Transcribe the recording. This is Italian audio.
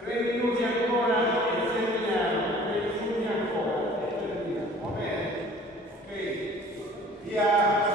3 minuti ancora e terminiamo, 3 minuti ancora e terminiamo, va bene? Ok, via!